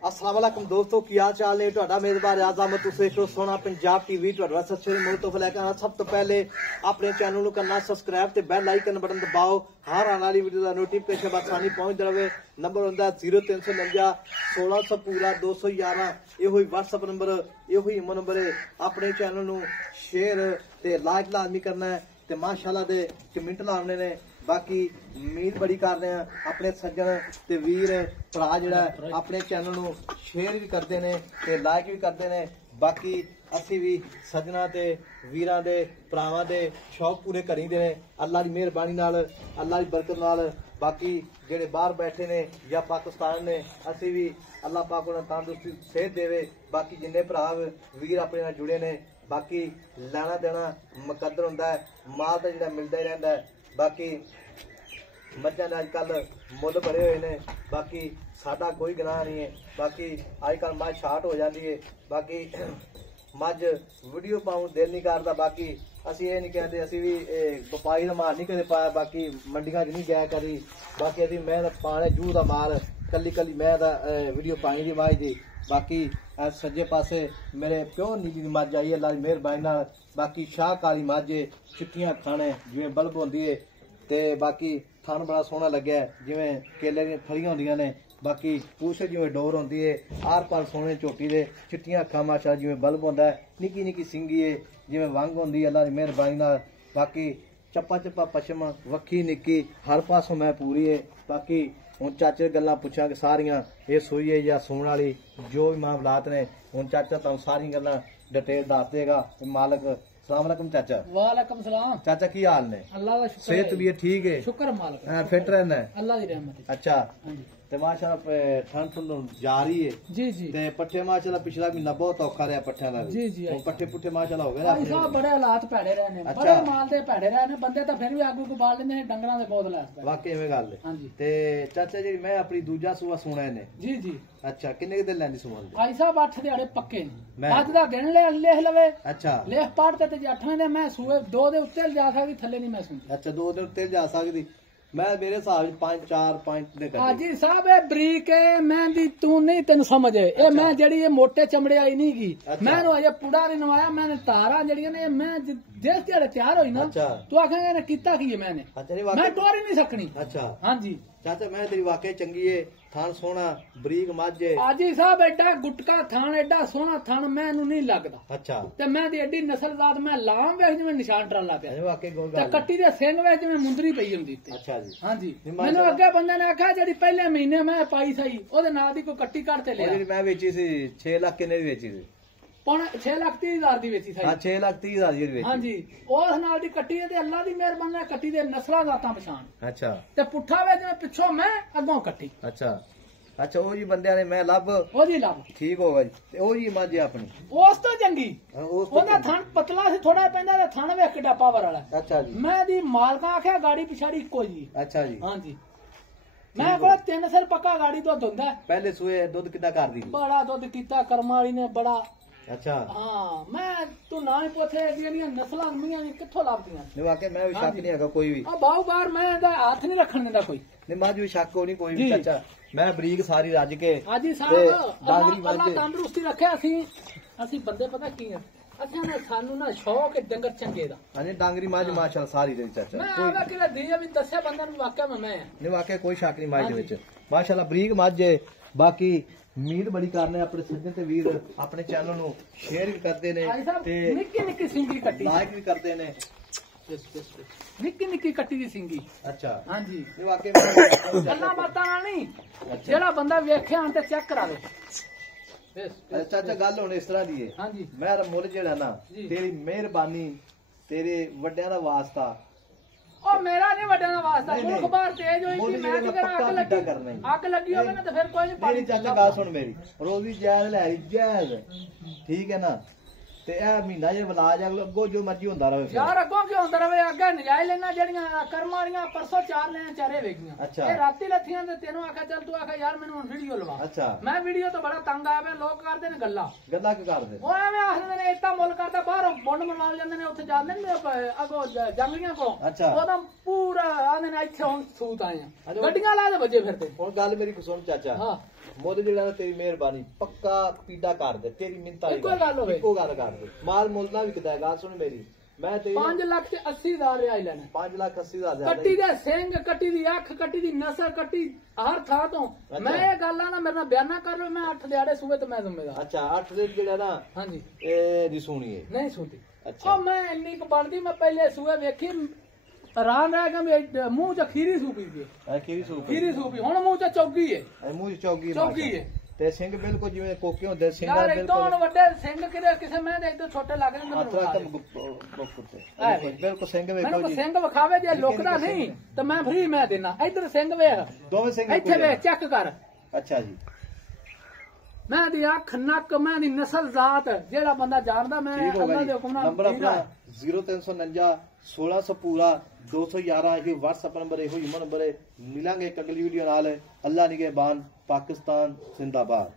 अस्सलाम वालेकुम दोस्तों, की हाल चाल है? तुहाडा मेजबान आजम तुसीं देखो सोना पंजाब टीवी। तुहाडा सच्चे मुंह तो लेकर आना। सब तो पहले अपने चैनल को करना सब्सक्राइब ते बेल आइकन बटन दबाओ। हर आने वाली वीडियो का नोटिफिकेशन आसानी पहुंचता रहे। नंबर होंदा 0349 1600 पूरा 211। यो ही व्हाट्सएप नंबर, यो ही इमो नंबर है। अपने चैनल को शेयर ते लाइक लाजमी करना है ते माशाअल्लाह दे कमेंट लाने ने। बाकी उम्मीद बड़ी कर रहे हैं अपने सज्जन ते वीर भरा जिहड़ा अपने चैनल नूं शेयर भी करते हैं ते लाइक भी करते हैं। बाकी असी भी सज्जना ते वीरां दे भरावां दे शौक पूरे करीदे ने अल्लाह की मेहरबानी नाल, अल्लाह की बरकत नाल। बाकी जेड़े बाहर बैठे ने या पाकिस्तान ने, असी भी अल्लाह पाक उन्हें तंदुरुस्ती सेहत देवे। बाकी जिन्ने भरा वीर अपने नाल जुड़े ने, बाकी लैना देना मुकद्दर हुंदा है, माल तो जिहड़ा मिलदा ही रहिंदा है। बाकी मझां दे अजकल मुल भरे हुए ने, बाकी साडा कोई गुनाह नहीं है। बाकी अजकल मझ शार्ट हो जाती है, बाकी मझ वीडियो पाउन दिल नहीं करता। बाकी असी ये नहीं कहते, असी भी बपाई का माल नहीं कदे पाया, बाकी मंडियां च नहीं गया कदी। बाकी असी मैं पाने जूह का माल कली कली मैं वीडियो पानी दी मझ दी। बाकी सज्जे पासे मेरे प्योर नीली मझ आई अल्लाह की मेहरबानी नाल। बाकी शाह काली मझ चिट्टियां खाने जिवें बल्ब होंदी है ते बाकी थन बड़ा सोहना लग्या जिवें केले दी फलियां होंदियां ने। बाकी पूछ जिवें डोर होंदी है, आर पार सोहने झोटी दे चिट्टियां अखां माशा जिवें बल्ब होंदा है। निक्की निक्की सिंगी है जिवें वंग होंदी अल्लाह की मेहरबानी नाल। बाकी चप्पा चप्पा पछम वक्खी निक्की हर पासों मैं पूरी है। बाकी हुण चाचे गल्लां पुछांगे सारियां, ये सूई है या सूण वाली जो भी मामलात ने। हुण चाचा तुहानूं सारियां गल्लां डिटेल दस देगा मालक। अस्सलाम वालेकुम चाचा। वालेकुम सलाम चाचा की हाल ने? अल्लाह का शुक्र सेहत भी ठीक है? शुक्र मालिक फिट रहना है अल्लाह की रहमत है। अच्छा ते माशाअल्लाह ठंड ठंड जा रही है जी जी ते पट्ठे माशाअल्लाह पिछला महीना बहुत औखा रहा पट्ठियां दा। जी जी हुण पट्ठे पुट्ठे माशाअल्लाह हो गए भाई साहब बड़े हालात भैड़े रहे ने, अच्छा। बड़े माल दे भैड़े रहे ने। बंदे तो फिर भी आगू को बाल लेंदे ने, डंगरां दे बहुत लैस पै। वाकई में गल है। हां जी ते चाचा जी मैं अपनी दूजा सूआ सुना ने। जी जी अच्छा किन्ने के दिन लैंदी सुना दे? भाई साहब 8 दिहाड़े पक्के मैं- ने। अज दा दिन ले लिख लवे, अच्छा लेख पढ़ते ते 8वें दे मैं सूए 2 दे उत्ते जा सकदी, थल्ले नहीं मैं सुनदी। अच्छा 2 दिन उत्ते जा सकदी। मैं मेरे हिसाब 5 4 5 दे कर हाजी साहब ए ब्रीक है मैं दी तू नहीं तेन समझ है ए मैं जेड़ी ये मोटे चमड़े आई नहीं की अच्छा। मैं अजे पुड़ा नहीं नवाया। मैंने तारा जड़ियां ने मैं जिस दिहाड़े तैयार होई ना अच्छा। तू आखेंगे ने कीता की है मैंने, अच्छा नहीं मैं वाकई टोर ही नहीं सकनी। अच्छा हाँ जी चाचा मैं तेरी वाकई चंगी है, थान सोना बरीक मझ है। आजी साहब एडा गुटका थान एडा सोहना थान मैनू नहीं लगदा अच्छा ते मैं दी एडी नस्लजात मैं लाम वेख जिवें निशान टराला पिया अरे वाकई कोई ते गल नहीं। कट्टी दे सिंग वेख जिवें मुंदरी पई हुंदी ते। अच्छा जी हाँ जी नहीं, मैनू माशाअल्लाह। अगे बंदे ने आख्या जेड़ी पहले महीने मैं पाई सही ओदे नाल दी कोई कट्टी कट ते ਉਹ लिया ਜਿਹੜੀ ਮੈਂ ਵੇਚੀ ਸੀ 6 ਲੱਖ ਕਿੰਨੇ ਦੀ ਵੇਚੀ ਸੀ? पौने 6,30,000 ਦੀ ਵੇਚੀ ਹਾਂ ਸਹੀ। 6 ਲੱਖ 30 ਹਜ਼ਾਰ ਦੀ ਵੇਚੀ। हाँ जी ਉਸ ਨਾਲ ਦੀ ਕੱਟੀ ਤੇ ਅੱਲਾ ਦੀ ਮਿਹਰਬਾਨੀ ਨਾਲ ਕੱਟੀ ਦੇ ਨਸਲਾਂ ਜ਼ਾਤਾਂ ਪਛਾਣ ਅੱਛਾ ਤੇ ਪੁੱਠਾ ਵੇ ਜਿਵੇਂ ਪਿੱਛੋਂ ਮੈਂ ਅੱਗੋਂ ਕੱਟੀ ਅੱਛਾ ਅੱਛਾ ਉਹ ਜੀ ਬੰਦਿਆਂ ਨੇ ਮੈਂ ਲੱਭ ਉਹਦੀ ਲੱਭ ਠੀਕ ਹੋਗਾ ਜੀ। ਤੇ ਉਹ ਜੀ ਮੱਝ ਆਪਣੀ ਉਸ ਤੋਂ ਚੰਗੀ ਉਸ ਤੋਂ ਉਹਦਾ ਥਣ ਪਤਲਾ ਸੀ ਥੋੜਾ ਪੈਂਦਾ ਤੇ ਥਣ ਵੇ ਕਿੱਡਾ ਪਾਵਰ ਵਾਲਾ। ਅੱਛਾ ਜੀ ਮੈਂ ਦੀ ਮਾਲਕਾਂ ਆਖਿਆ ਗਾੜੀ ਪਿਛਾੜੀ ਇੱਕੋ ਜੀ। ਅੱਛਾ ਜੀ ਹਾਂ ਜੀ ਮੈਂ ਕੋਲ 3 ਸਿਰ ਪੱਕਾ ਗਾੜੀ ਤੋਂ ਧੁੰਦਾ ਪਹਿਲੇ ਸੂਏ ਦੁੱਧ ਕਿੱਦਾਂ ਕਰਦੀ ਸੀ? ਬੜਾ ਦੁੱਧ ਕੀਤਾ ਕਰਮ ਵਾਲੀ ਨੇ ਬੜਾ। ਅੱਛਾ ਹਾਂ ਮੈਂ ਤੂੰ ਨਾ ਹੀ ਪੁੱਛੇ ਜਿਹੜੀਆਂ ਨਸਲਾਂ ਮੀਆਂ ਵੀ ਕਿੱਥੋਂ ਲੱਭਦੀਆਂ ਨਹੀਂ ਵਾਕਈ ਮੈਂ ਵੀ ਸ਼ੱਕ ਨਹੀਂ ਹੈਗਾ ਕੋਈ ਵੀ। ਆ ਬਾਹੂ ਬਾਹਰ ਮੈਂ ਇਹਦਾ ਹੱਥ ਨਹੀਂ ਰੱਖਣ ਦਿੰਦਾ ਕੋਈ। ਨਹੀਂ ਮੱਝ ਵੀ ਸ਼ੱਕ ਹੋ ਨਹੀਂ ਕੋਈ ਵੀ ਜੀ। ਚਾਚਾ। ਮੈਂ ਬਰੀਕ ਸਾਰੀ ਰੱਜ ਕੇ ਹਾਜੀ ਤੇ ਸਾਹਿਬ ਡਾਂਗਰੀ ਅੱਲਾ ਮੱਝ ਤੰਦਰੁਸਤੀ ਰੱਖਿਆ। ਅਸੀਂ ਬੰਦੇ ਪਤਾ ਕੀ ਆ, ਅਸੀਂ ਨਾ ਸਾਨੂੰ ਨਾ ਸ਼ੌਕ ਹੈ ਡੰਗਰ ਚੰਗੇ ਦਾ। ਹਾਂਜੀ ਡਾਂਗਰੀ ਮੱਝ ਮਾਸ਼ਾਅੱਲਾ ਸਾਰੀ ਦੇ ਚਾਚਾ ਮੈਂ ਕੋਈ ਆਵਾ ਕਿ ਦੀ ਵੀ ਦੱਸਿਆ ਬੰਦੇ ਨੂੰ ਵਾਕਿਆ ਮੈਂ ਨਹੀਂ ਵਾਕਈ ਕੋਈ ਸ਼ੱਕ ਨਹੀਂ ਮੱਝ ਦੇ ਵਿੱਚ ਮਾਸ਼ਾਅੱਲਾ ਬਰੀਕ ਮੱਝ ਹੈ। ਬਾਕੀ ਉਮੀਦ ਬੜੀ ਕਰਨੇ ਆਪਣੇ ਸੱਜਣ ਤੇ ਵੀਰ ਆਪਣੇ ਚੈਨਲ ਨੂੰ ਸ਼ੇਅਰ ਵੀ ਕਰਦੇ ਨੇ ਭਾਈ ਸਾਹਿਬ ਤੇ ਨਿੱਕੀ ਨਿੱਕੀ ਸਿੰਗੀ ਕੱਟੀ, ਲਾਈਕ ਵੀ ਕਰਦੇ ਨੇ। ਨਿੱਕੀ ਨਿੱਕੀ ਕੱਟੀ ਦੀ ਸਿੰਗੀ। ਅੱਛਾ ਹਾਂਜੀ ਇਹ ਵਾਕਈ ਗੱਲਾਂ ਬਾਤਾਂ ਨਾਲ ਨਹੀਂ, ਜਿਹੜਾ ਬੰਦਾ ਵੇਖਿਆ ਹੁਣ ਤੇ ਚੈੱਕ ਕਰਾਵੇ। ਚਾਚਾ ਗੱਲ ਹੁਣ ਇਸ ਤਰ੍ਹਾਂ ਦੀ ਹੈ। ਹਾਂਜੀ ਮੇਰਾ ਮੁੱਲ ਜਿਹੜਾ ਨਾ ਜੀ। ਤੇਰੀ ਮਿਹਰਬਾਨੀ ਤੇਰੇ ਵੱਡਿਆਂ ਦਾ ਵਾਸਤਾ ਉਹ ਮੇਰਾ ਨਹੀਂ ਵੱਡਿਆਂ ਦਾ ਵਾਸਤਾ। ਨਹੀਂ, ਨਹੀਂ। ਮੁਲਕ ਬਾਹਰ ਤੇਜ ਹੋਈ ਮੁੱਲ ਸੀ ਮੈਂ ਜਿਹੜਾ ਕਿ ਪੱਕਾ ਅੱਗ ਕਿੱਦਾਂ ਲੱਗੀ, ਕਰਨਾ ਹੀ। ਅੱਗ ਲੱਗੀ ਹੋਵੇ ਨਾ ਤੇ ਫਿਰ ਕੋਈ ਨਹੀਂ ਨਹੀਂ ਚਾਚਾ ਗੱਲ ਸੁਣ ਮੇਰੀ ਰੋਜ਼ੀ ਜਾਇਜ਼ ਲੈ ਰਹੀ ਜਾਇਜ਼ ਠੀਕ ਹੈ ਨਾ। ਤੇ ਇਹ ਮਹੀਨਾ ਜੇ ਵਲਾ ਜਾ ਅੱਗੋਂ ਜੋ ਮਰਜ਼ੀ ਹੁੰਦਾ ਰਹੇ ਫਿਰ। ਯਾਰ ਅੱਗੋਂ ਕੀ ਹੁੰਦਾ ਰਵੇ, ਅੱਗੇ ਨਜਾਇਜ਼ ਲੈਣਾ ਜਿਹੜੀਆਂ ਕਰਮ ਵਾਲੀਆਂ ਪਰਸੋਂ 4 ਲੈਣ ਚਾਰੇ ਵੇਗੀਆਂ। ਅੱਛਾ। ਇਹ ਰਾਤੀ ਲੱਥੀਆਂ ਤੇ ਤੈਨੂੰ ਆਖਿਆ ਚੱਲ ਤੂੰ ਆਖਿਆ ਯਾਰ ਮੈਨੂੰ ਹੁਣ ਵੀਡੀਓ ਲਵਾ। ਅੱਛਾ ਮੈਂ ਵੀਡੀਓ ਤੋਂ ਬੜਾ ਤੰਗ ਆਇਆ ਪਿਆ, ਲੋਕ ਕਰਦੇ ਨੇ ਗੱਲਾਂ। ਗੱਲਾਂ ਕੀ ਕਰਦੇ? ਉਹ ਐਵੇਂ ਆਖਦੇ ਨੇ ਇਤਾਂ ਮੁੱਲ ਕਰਦਾ ਬਾਹਰੋਂ ਬੁੰਡ ਮਰਵਾ ਜਾਂਦੇ ਨੇ, ਉੱਥੇ ਜਾਂਦੇ ਨੇ ਅੱਗੋਂ ਜੰਗਲੀਆਂ ਕੋਲੋਂ। ਅੱਛਾ। ਉਹਦਾ ਪੂਰਾ ਆਂਦੇ ਨੇ ਇੱਥੇ ਹੁਣ ਸੂਤ ਆਏ ਆ, ਅੱਛਾ। ਗੱਡੀਆਂ ਲਾ ਦੇ ਵੱਜੇ ਫਿਰਦੇ। ਹੁਣ ਗੱਲ ਮੇਰੀ ਸੁਣ ਚਾਚਾ। ਹਾਂ ਮੁੱਲ ਜਿਹੜਾ ਨਾ ਤੇਰੀ ਮਿਹਰਬਾਨੀ ਪੱਕਾ ਪੀੜਾ ਕਰ ਦੇ ਤੇਰੀ ਮਿੰਤਾ ਇੱਕੋ ਗੱਲ ਹੋਵੇ। ਇੱਕੋ ਗੱਲ ਕਰ ਦੇ ਮਾਲ ਮੁੱਲ ਨਾ ਵਿਕਦਾ ਹੈ ਗੱਲ ਸੁਣ ਮੇਰੀ ਮੈਂ ਤੇ 5,80,000 ਰਿਆ ਲੈਣਾ 5,80,000 ਕੱਟੀ ਦੇ ਸਿੰਘ ਕੱਟੀ ਦੀ ਅੱਖ ਕੱਟੀ ਦੀ ਨਸਲ ਕੱਟੀ ਹਰ ਥਾਂ ਤੋਂ ਮੈਂ ਇਹ ਗੱਲਾਂ ਨਾ ਮੇਰੇ ਨਾਲ ਬਿਆਨਾ ਕਰ ਲਓ ਮੈਂ 8 ਦਿਹਾੜੇ ਸੂਬੇ ਤੇ ਮੈਂ ਜ਼ਿੰਮੇਦਾਰ ਅੱਛਾ 8 ਦੇ ਜਿਹੜਾ ਨਾ ਹਾਂਜੀ ਇਹ ਦੀ ਸੁਣੀ ਹੈ ਨਹੀਂ ਸੁਣਦੀ ਅੱਛਾ ਉਹ ਮੈਂ ਇੰਨੀ ਕੁ ਬਣਦੀ ਮੈਂ ਪਹਿਲੇ ਸੂਏ ਵੇਖੀ ਹੈਰਾਨ ਰਹਿ ਗਿਆ ਵੀ ਮੂੰਹ ਚ ਖੀਰੀ ਸੂਪੀ ਗਈ ਇਹ ਕਿਹੜੀ ਸੂਪ ਖੀਰੀ ਸੂਪੀ ਹੁਣ ਮੂੰਹ ਚ ਚੌਗੀ ਹੈ ਇਹ ਮੂੰਹ ਚੌਗੀ ਚੌਗੀ ਹੈ ਤੇ ਸਿੰਘ ਬਿਲਕੁਲ ਜਿਵੇਂ ਕੋਕੇ ਹੁੰਦੇ ਸਿੰਘਾਂ ਯਾਰ ਬਿਲਕੁਲ ਇਤੋਂ ਵੱਡੇ ਸਿੰਘ ਕਿਤੇ ਕਿਸੇ ਮੈਂ ਦੇ ਇਤੋਂ ਛੋਟੇ ਲੱਗ ਜਾਂਦੇ ਮਾਤਰਾ ਮੈਨੂੰ ਬਿਲਕੁਲ ਸਿੰਘ ਵੇਖੋ ਮੈਨੂੰ ਜੀ ਸਿੰਘ ਵਿਖਾਵੇ ਜੇ ਲੁਕਦਾ ਨਹੀਂ ਤਾਂ ਮੈਂ ਫ੍ਰੀ ਮੈਂ ਦੇਣਾ ਇੱਧਰ ਸਿੰਘ ਵੇਖ ਦੋਵੇਂ ਸਿੰਘ ਇੱਥੇ ਵੇਖ ਚੈੱਕ ਕਰ ਅੱਛਾ ਜੀ ਮੈਂ ਦੀ ਅੱਖ ਨੱਕ ਮੈਂ ਦੀ ਨਸਲ ਜ਼ਾਤ ਜਿਹੜਾ ਬੰਦਾ ਜਾਣਦਾ ਮੈਂ ਠੀਕ ਹੋ ਅੱਲਾ ਗਿਆ ਦੇ ਹੁਕਮ ਜੀ ਨਾਲ ਨੰਬਰ ਠੀਕ ਆ। ਆਪਣਾ 0349 1600 ਪੂਰਾ 211 ਇਹ WhatsApp ਨੰਬਰ ਇਹੋ ਹੀ ਨੰਬਰ ਹੈ ਮਿਲਾਂਗੇ ਇੱਕ ਅਗਲੀ ਵੀਡੀਓ ਨਾਲ ਅੱਲਾ ਨਿਗਹਿਬਾਨ ਪਾਕਿਸਤਾਨ ਜ਼ਿੰਦਾਬਾਦ